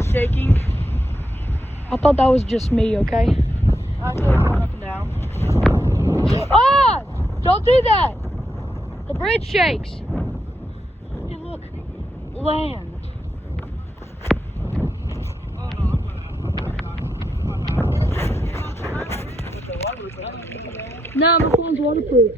is shaking. I thought that was just me, okay? I feel it going up and down. Ah! Don't do that! The bridge shakes. Hey, look. Land. No, my phone's waterproof.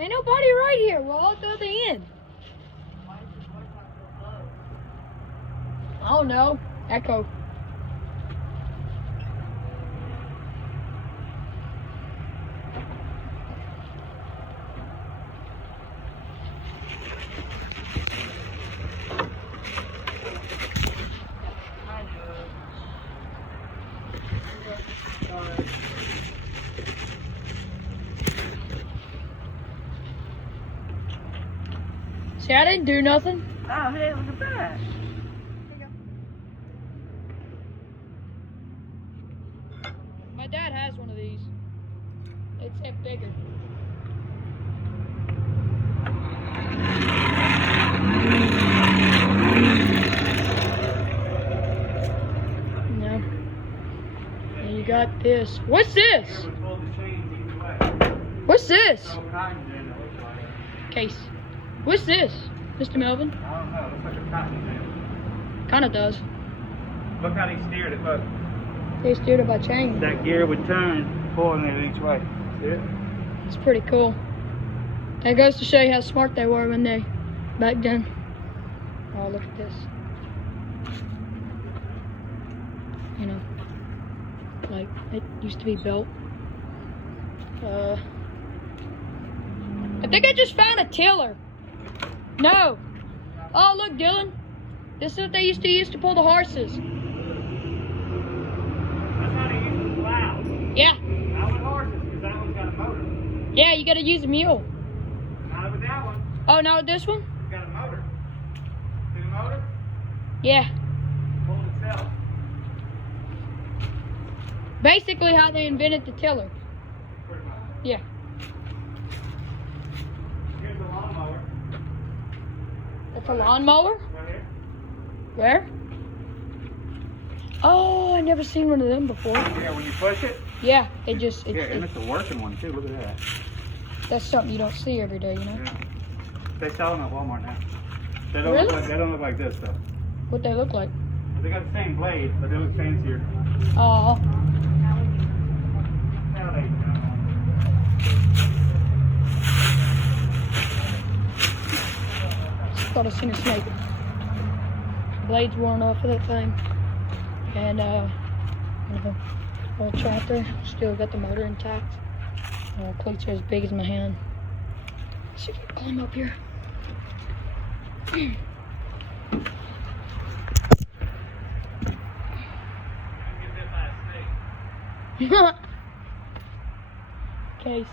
Ain't nobody right here. We're all at the other end. I don't know. Echo. See, I didn't do nothing. Oh, hey, look at that. My dad has one of these. It's bigger. No. And you got this. What's this? What's this? Case. What's this, Mr. Melvin? I don't know. Looks like a cotton gin. Kinda does. Look how they steered it. Look. They steered it by chain. That gear would turn, pulling it each way. See it? It's pretty cool. That goes to show you how smart they were when they, back then. Oh, look at this. You know, like it used to be built. I think I just found a tiller. No. Oh, look, Dylan. This is what they used to use to pull the horses. That's how they use the plow. Yeah. Not with horses, because that one's got a motor. Yeah, you gotta use a mule. Not with that one. Oh, not with this one? It's got a motor. See the motor? Yeah. Pull itself. Basically how they invented the tiller. Pretty much. Yeah. Here's the lawnmower. That's a lawnmower? Right here. Where? Oh, I never seen one of them before. Yeah, when you push it. Yeah, it just, Yeah, and it's a working one too. Look at that. that's something you don't see every day, you know? Yeah. They sell them at Walmart now. They don't, Really? look like, they don't look like this though. What they look like? They got the same blade, but they look fancier. Oh, Now they go. thought I seen a snake. Blades worn off of that thing. And, you know, old tractor, still got the motor intact. Cleats are as big as my hand. Let's see if I can climb up here. Case.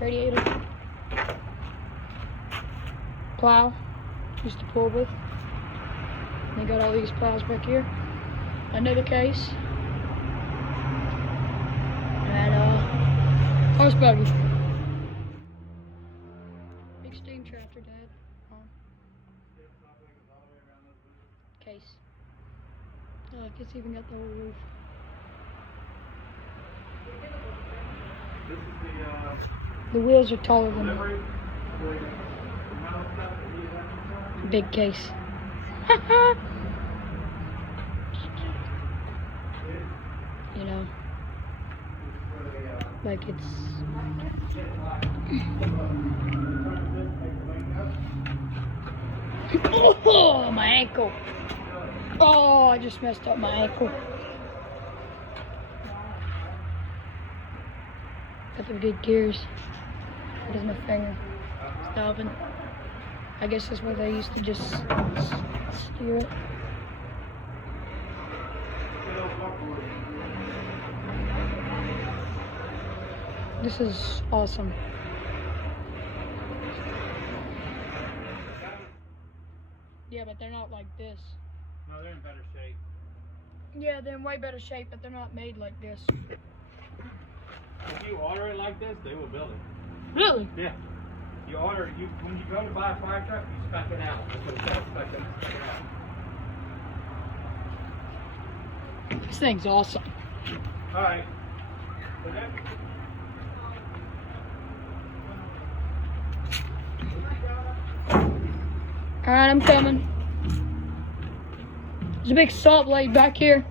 Radiator. Plow. Used to pull with. They got all these plows back here. Another case. And horse buggy. Big steam tractor, Dad. Case. Oh, it's even got the whole roof. This is The wheels are taller than the delivery. The metal stuff that you have. big case. You know, like it's. Oh, my ankle. Oh, I just messed up my ankle. Got the big gears. There's my finger. Stopping. I guess that's where they used to just steer it. This is awesome. Yeah, but they're not like like this. No, they're in better shape. Yeah, they're in way better shape, but they're not made like this. If you order it like this, they will build it. Really? Yeah. You order you when you go to buy a fire truck, you spec it out. That's what it says, spec it out. This thing's awesome. All right. So then, Alright, I'm coming. There's a big saw blade back here.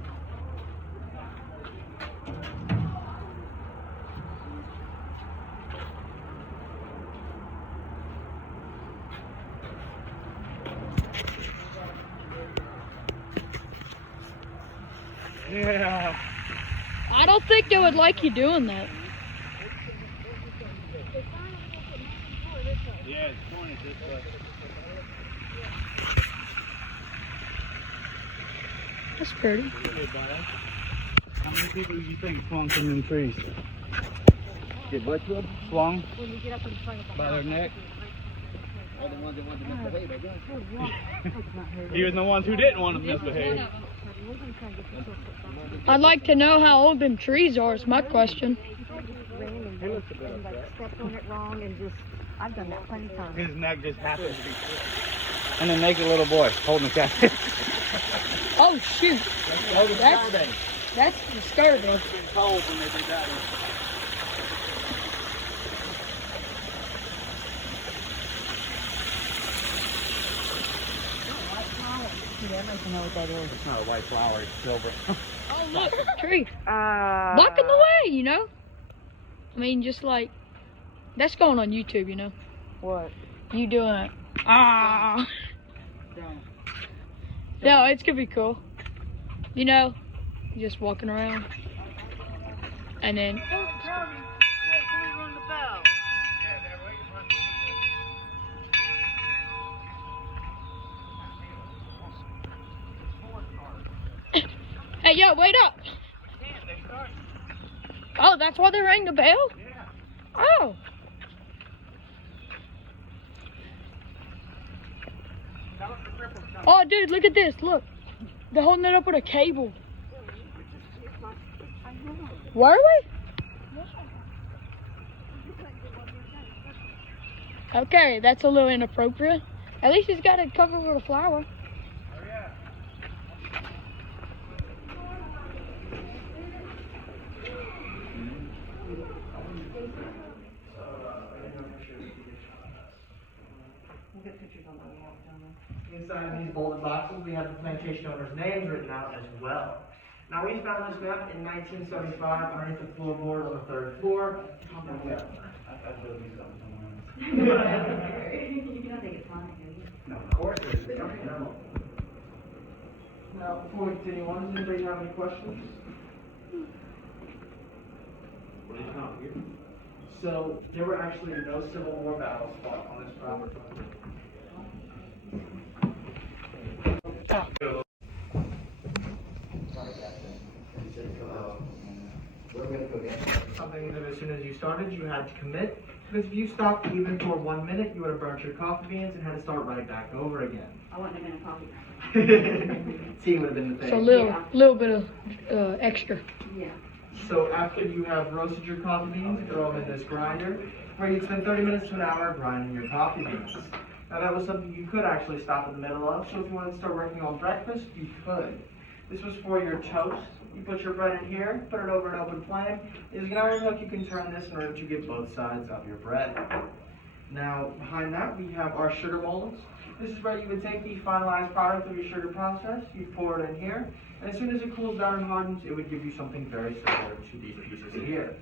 yeah. I don't think they would like you doing that. Yeah, it's pointed this way. That's pretty. How many people do you think swung from them trees? Get what to them? Swung When you get up in front of the by house. their neck? All the ones that wanted to misbehave, I guess. Even the ones who didn't want to misbehave. We're gonna try and get the tilted back. I'd like to know how old them trees are is my question. Ran and like stepped on it wrong and just, I've done that plenty of times. His neck just happens to be twisted. And a naked little boy holding the cat. Oh shoot. That's disturbing. Must have been cold when they did that one. Yeah, I'd like to know what that is. It's not a white flower, it's silver. Oh look, tree. Uh, Blocking the way, you know? I mean, just like, that's going on YouTube, you know? What? You doing it. Ah. No, it's gonna be cool. You know, just walking around. And then, hey, yo, wait up. Oh, that's why they rang the bell? Yeah. Oh. Oh, dude, look at this. Look. They're holding it up with a cable. Were we? Okay, that's a little inappropriate. At least he's got it covered with a flower. Oh, yeah. We'll get pictures on the wall down there. Inside these bolded boxes, we have the plantation owners' names written out as well. Now, we found this map in 1975 underneath the floorboard on the third floor. You don't think it's haunted, do you? No, of course, there's no. Now, before we continue on, does anybody have any questions? So, there were actually no Civil War battles fought on this property. Something that as soon as you started, you had to commit. Because if you stopped even for 1 minute, you would have burnt your coffee beans and had to start right back over again. I wouldn't have been a coffee. See, would have been the thing. So a little bit of extra. Yeah. So after you have roasted your coffee beans, you throw them in this grinder, where you'd spend 30 minutes to an hour grinding your coffee beans. Now that was something you could actually stop in the middle of, so if you wanted to start working on breakfast, you could. This was for your toast. You put your bread in here, put it over an open flame. There's an iron hook, you can turn this in order to get both sides of your bread. Now, behind that, we have our sugar molds. This is where you would take the finalized product of your sugar process, you pour it in here, and as soon as it cools down and hardens, it would give you something very similar to these pieces here.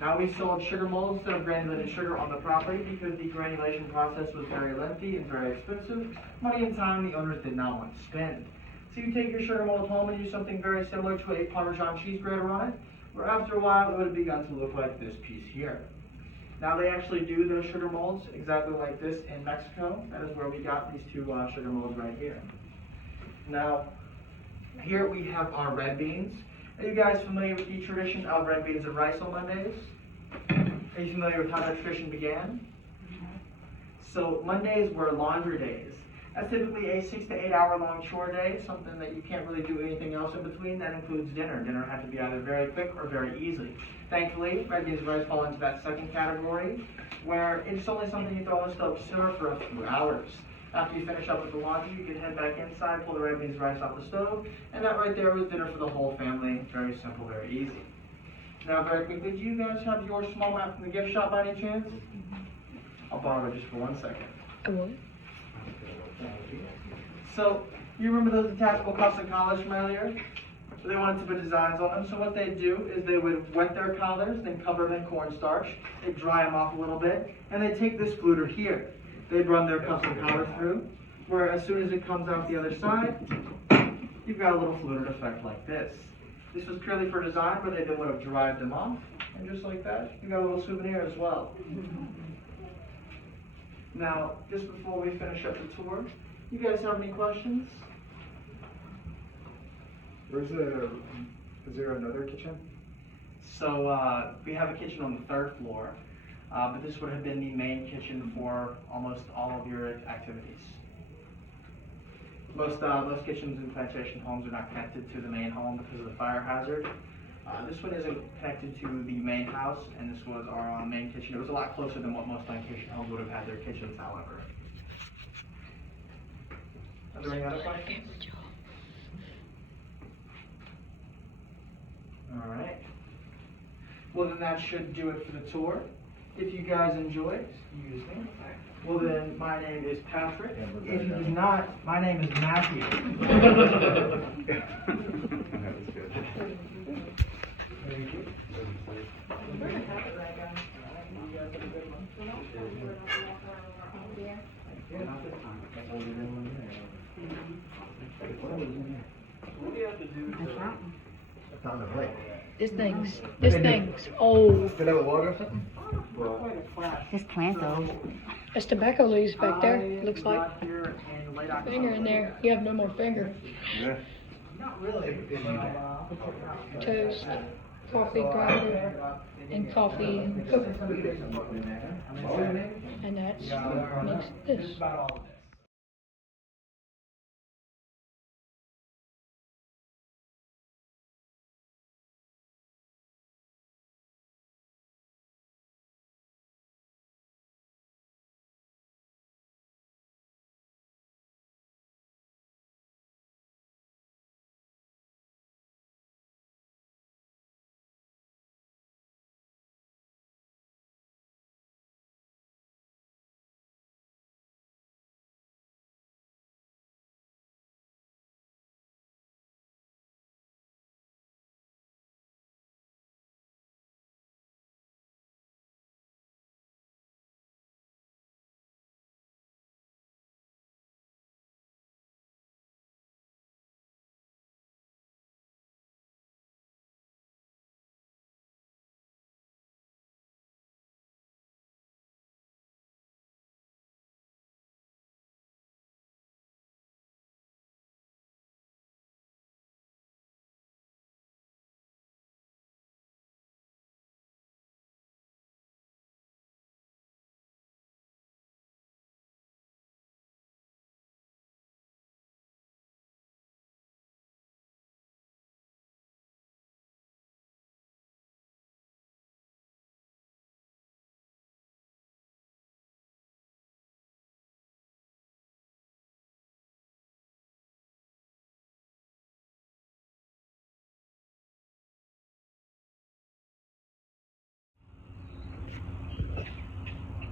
Now, we sold sugar molds instead of granulated sugar on the property because the granulation process was very lengthy and very expensive. Money and time the owners did not want to spend. So you take your sugar mold home and do something very similar to a Parmesan cheese grater on it, where after a while it would have begun to look like this piece here. Now they actually do those sugar molds exactly like this in Mexico. That is where we got these two sugar molds right here. Now, here we have our red beans. Are you guys familiar with the tradition of red beans and rice on Mondays? Are you familiar with how that tradition began? So Mondays were laundry days. That's typically a 6 to 8 hour long chore day, something that you can't really do anything else in between. That includes dinner. Dinner has to be either very quick or very easy. Thankfully, red beans and rice fall into that second category, where it's only something you throw on the stove to simmer for a few hours. After you finish up with the laundry, you can head back inside, pull the red beans and rice off the stove, and that right there was dinner for the whole family. Very simple, very easy. Now, very quickly, do you guys have your small map from the gift shop by any chance? I'll borrow it just for 1 second. What? So, you remember those detachable cups in college from earlier? They wanted to put designs on them, so what they'd do is they would wet their collars, then cover them in cornstarch, they'd dry them off a little bit, and they'd take this fluter here. They'd run their cups and collars through, where as soon as it comes out the other side, you've got a little fluted effect like this. This was purely for design, but they then would have dried them off, and just like that, you got a little souvenir as well. Now, just before we finish up the tour, you guys have any questions? Is there another kitchen? So we have a kitchen on the 3rd floor, but this would have been the main kitchen for almost all of your activities. Most kitchens in plantation homes are not connected to the main home because of the fire hazard. This one isn't connected to the main house, and this was our main kitchen. It was a lot closer than what most plantation homes would have had their kitchens, however. Are there any other questions? All right. Well, then that should do it for the tour. If you guys enjoyed, excuse me. Well, then my name is Patrick. If you did not, my name is Matthew. That was good. Thank you. We're gonna have it right now. You guys have a good one. What do you have to do to... Found a plate. This thing's old. Did it have water or something? This plant though. There's tobacco leaves back there, looks like. Got here in late October. Finger in there. You have no more finger. Yeah. Not really. Toast, coffee grinder, and coffee cooker. And that's what makes this. About all of this.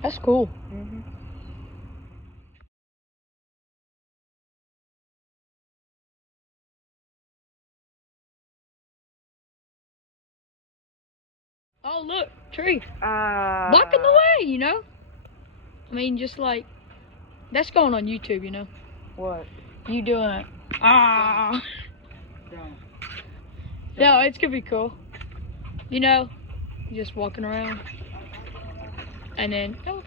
That's cool. Oh, look, tree. Blocking the way, you know? I mean, just like, that's going on YouTube, you know? What? You doing, ah. No, it's gonna be cool. You know, just walking around. And then, oh,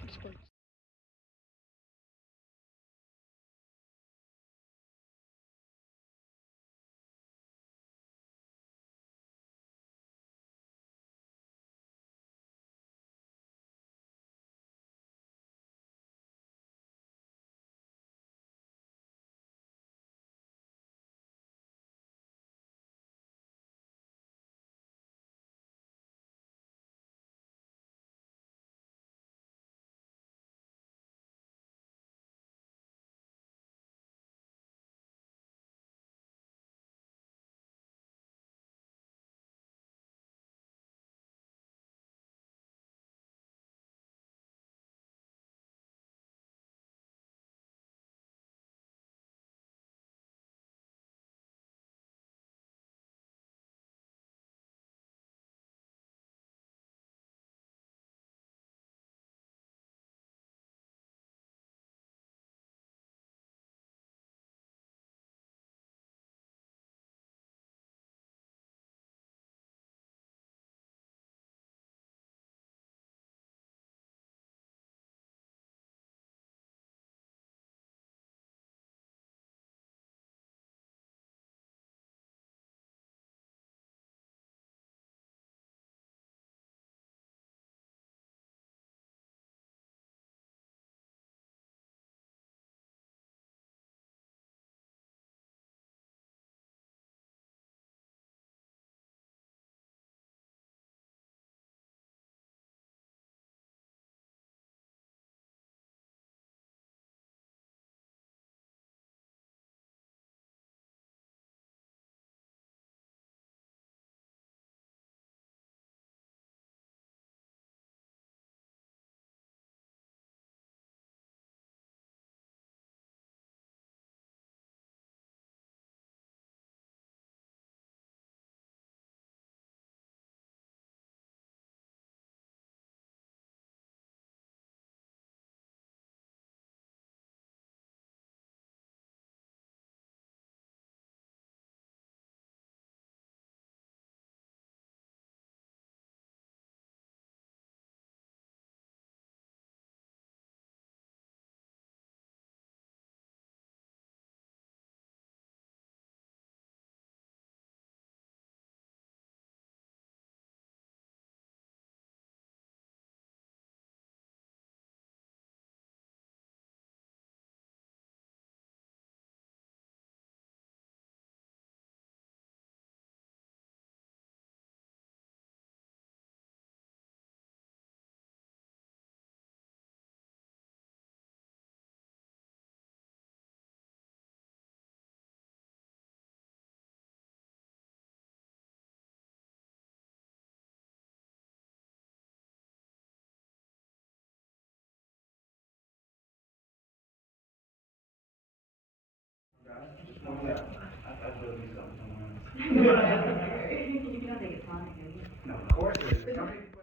Yeah, I'd build me something somewhere else. You don't think it's haunted, do you? No, of course it is. Some people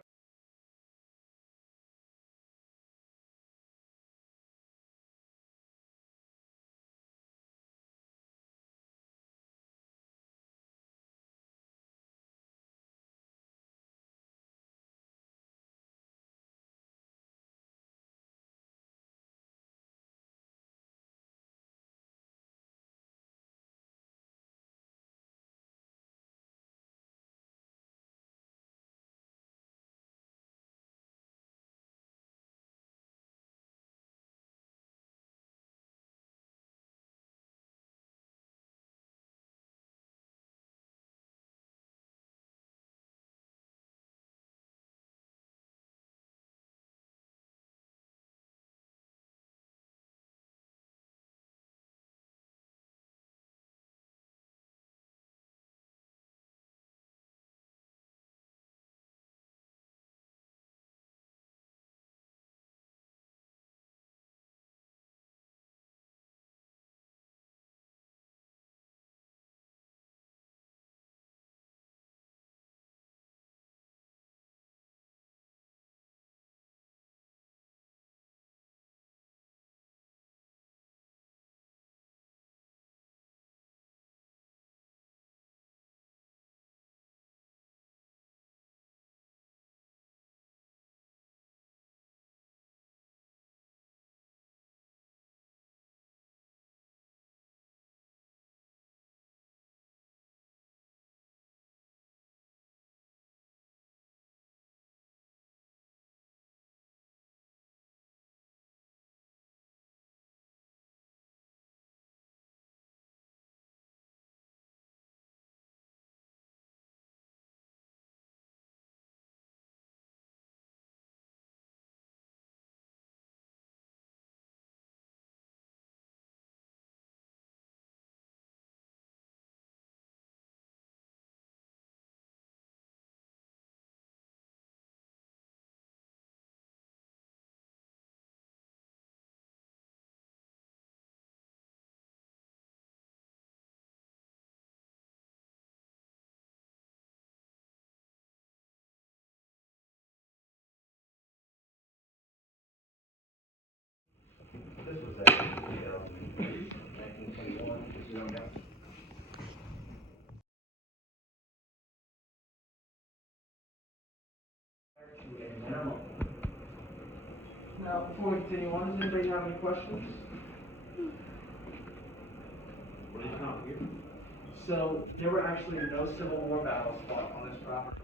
this was actually, 1921, because we don't have. To a minimum. Now, before we continue on, does anybody have any questions? What did you come here? So, there were actually no Civil War battles fought on this property.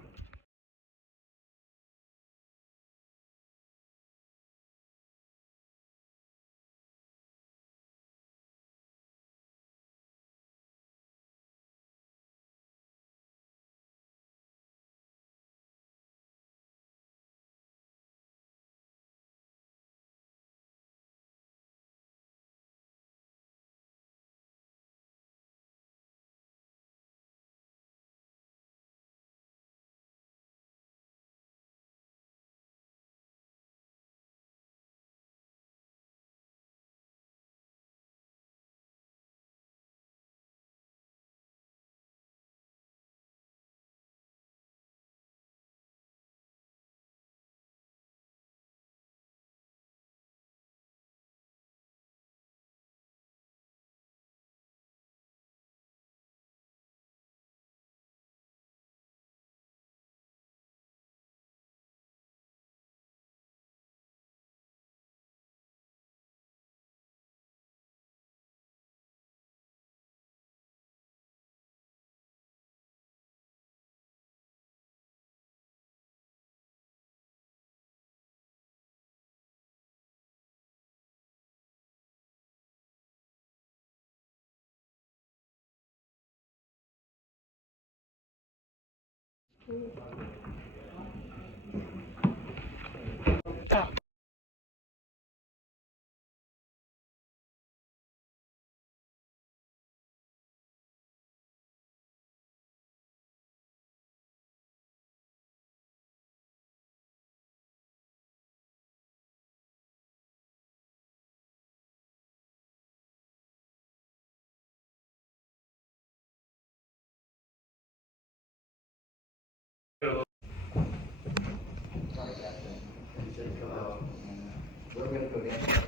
We're gonna go down.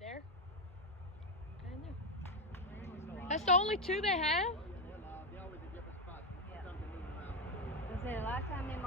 There. And there. That's the only two they have? They always at different spots. Yeah. Sometimes they move around. I said a lot of time them